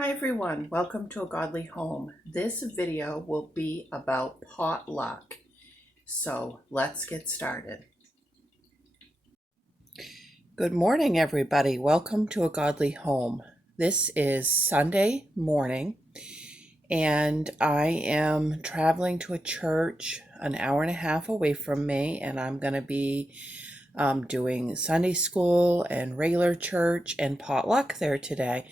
Hi everyone, welcome to A Godly Home. This video will be about potluck. So let's get started. Good morning everybody, welcome to A Godly Home. This is Sunday morning and I am traveling to a church an hour and a half away from me, and I'm going to be doing Sunday school and regular church and potluck there today.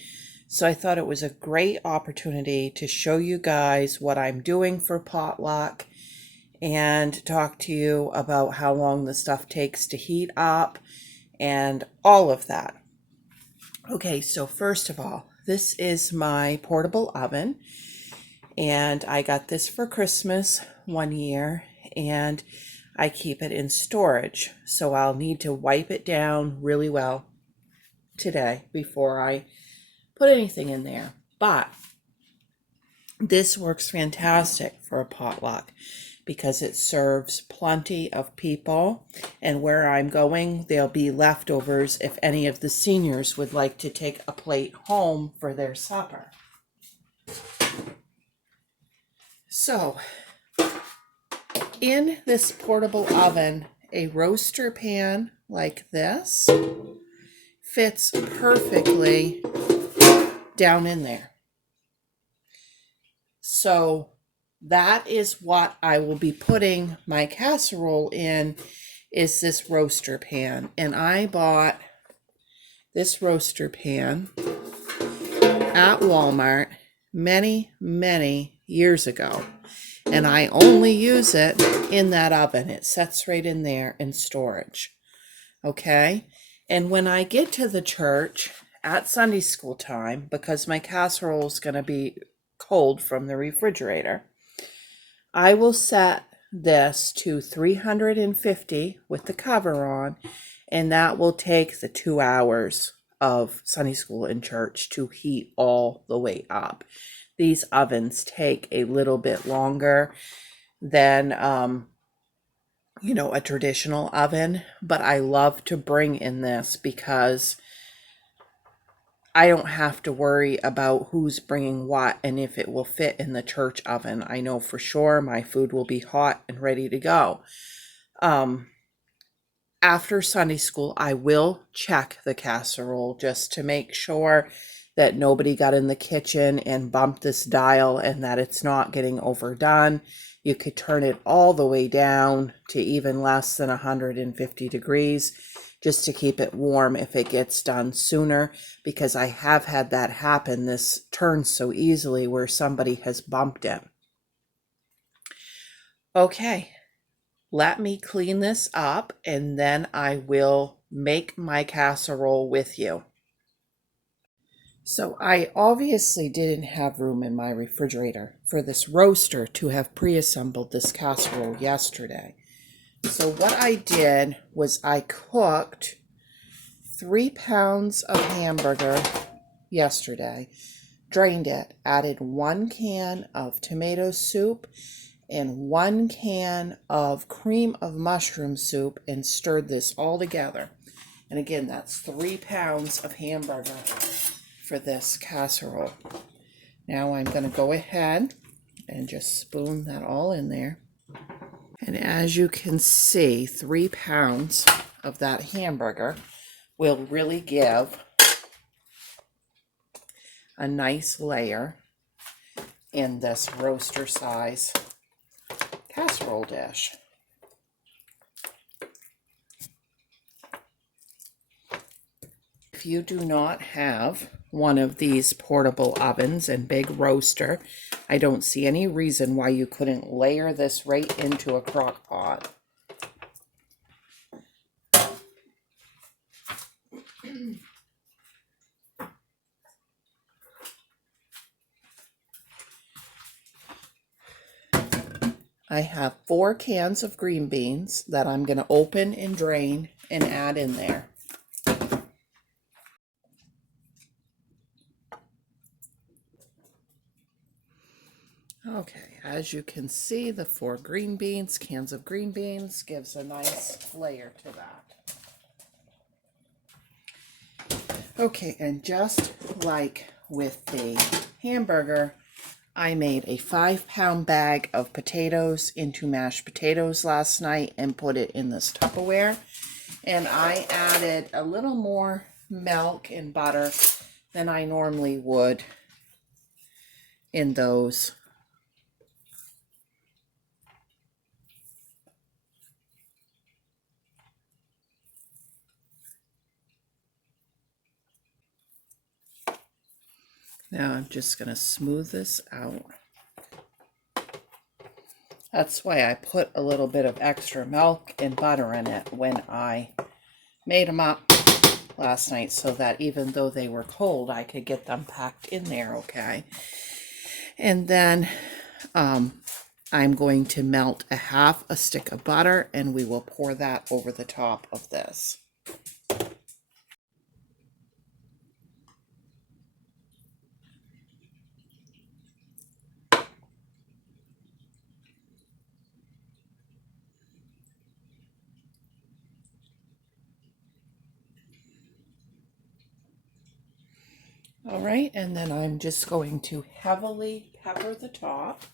So I thought it was a great opportunity to show you guys what I'm doing for potluck and talk to you about how long the stuff takes to heat up and all of that. Okay, so first of all, this is my portable oven, and I got this for Christmas one year, and I keep it in storage. So I'll need to wipe it down really well today before I put anything in there. But this works fantastic for a potluck because it serves plenty of people, and where I'm going there'll be leftovers if any of the seniors would like to take a plate home for their supper. So in this portable oven, a roaster pan like this fits perfectly down in there. So that is what I will be putting my casserole in, is this roaster pan. And I bought this roaster pan at Walmart many years ago, and I only use it in that oven. It sits right in there in storage. Okay, and when I get to the church at Sunday school time, because my casserole is going to be cold from the refrigerator, I will set this to 350 with the cover on, and that will take the 2 hours of Sunday school in church to heat all the way up. These ovens take a little bit longer than a traditional oven, but I love to bring in this because I don't have to worry about who's bringing what and if it will fit in the church oven. I know for sure my food will be hot and ready to go. After Sunday school, I will check the casserole just to make sure that nobody got in the kitchen and bumped this dial and that it's not getting overdone. You could turn it all the way down to even less than 150 degrees just to keep it warm if it gets done sooner, because I have had that happen. This turns so easily where somebody has bumped it. Okay, let me clean this up and then I will make my casserole with you. So I obviously didn't have room in my refrigerator for this roaster to have pre-assembled this casserole yesterday. So what I did was I cooked 3 pounds of hamburger yesterday, drained it, added 1 can of tomato soup and 1 can of cream of mushroom soup, and stirred this all together. And again, that's 3 pounds of hamburger for this casserole. Now I'm going to go ahead and just spoon that all in there. And as you can see, 3 pounds of that hamburger will really give a nice layer in this roaster size casserole dish. If you do not have one of these portable ovens and big roaster, I don't see any reason why you couldn't layer this right into a crock pot. I have 4 cans of green beans that I'm going to open and drain and add in there. Okay, as you can see, the 4 cans of green beans gives a nice layer to that. Okay, and just like with the hamburger, I made a 5-pound bag of potatoes into mashed potatoes last night and put it in this Tupperware. And I added a little more milk and butter than I normally would in those. Now I'm just going to smooth this out. That's why I put a little bit of extra milk and butter in it when I made them up last night, so that even though they were cold, I could get them packed in there okay. And then I'm going to melt a half a stick of butter, and we will pour that over the top of this. All right, and then I'm just going to heavily pepper the top.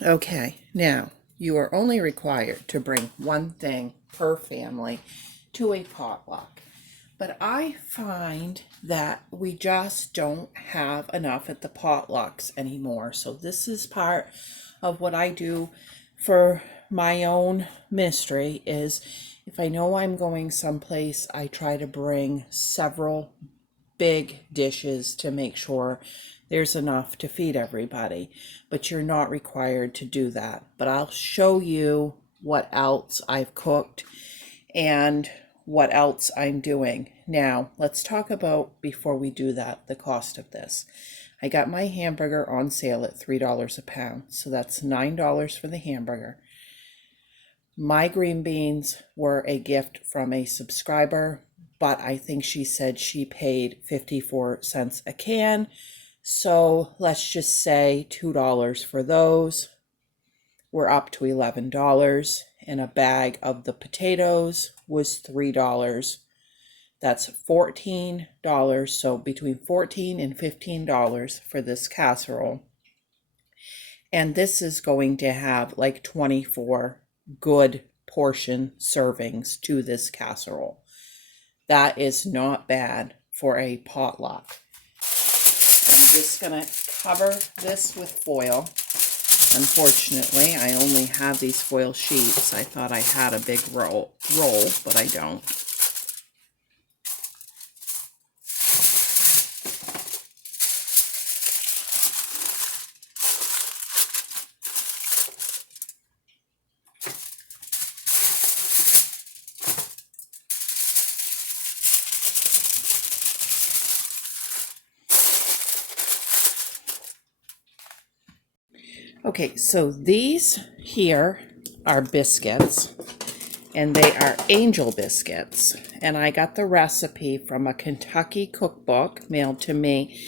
Okay, now you are only required to bring one thing per family to a potluck. But I find that we just don't have enough at the potlucks anymore. So this is part of what I do for my own ministry is if I know I'm going someplace, I try to bring several big dishes to make sure there's enough to feed everybody. But you're not required to do that. But I'll show you what else I've cooked and what else I'm doing. Now, let's talk about, before we do that, the cost of this. I got my hamburger on sale at $3 a pound, so that's $9 for the hamburger. My green beans were a gift from a subscriber, but I think she said she paid 54 cents a can, so let's just say $2 for those. We're up to $11. And a bag of the potatoes was $3. That's $14. So between $14 and $15 for this casserole. And this is going to have like 24 good portion servings to this casserole. That is not bad for a potluck. I'm just going to cover this with foil. Unfortunately, I only have these foil sheets. I thought I had a big roll, but I don't. Okay, so these here are biscuits, and they are angel biscuits. And I got the recipe from a Kentucky cookbook mailed to me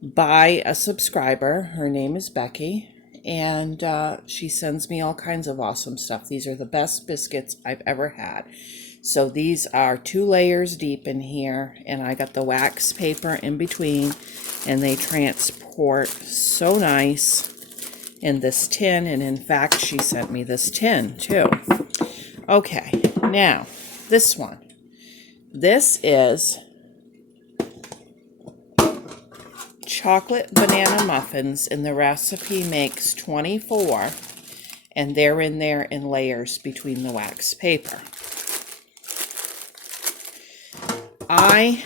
by a subscriber. Her name is Becky, and she sends me all kinds of awesome stuff. These are the best biscuits I've ever had. So these are 2 layers deep in here, and I got the wax paper in between, and they transport so nice in this tin. And in fact, she sent me this tin too. Okay, now this one. This is chocolate banana muffins, and the recipe makes 24, and they're in there in layers between the wax paper. I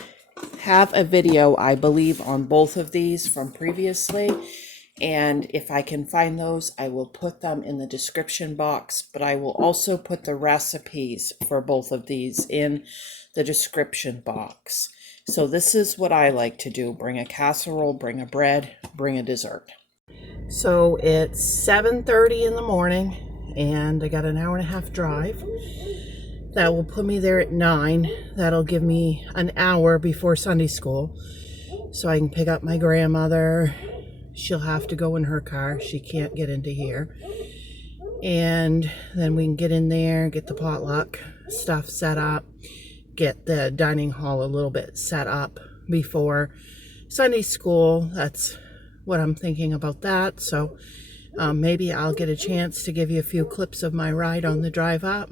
have a video, I believe, on both of these from previously, and if I can find those, I will put them in the description box, but I will also put the recipes for both of these in the description box. So this is what I like to do. Bring a casserole, bring a bread, bring a dessert. So it's 7:30 in the morning, and I got an hour and a half drive. That will put me there at 9. That'll give me an hour before Sunday school, so I can pick up my grandmother she'll have to go in her car. She can't get into here. And then we can get in there, get the potluck stuff set up, get the dining hall a little bit set up before Sunday school. That's what I'm thinking about that. So maybe I'll get a chance to give you a few clips of my ride on the drive up.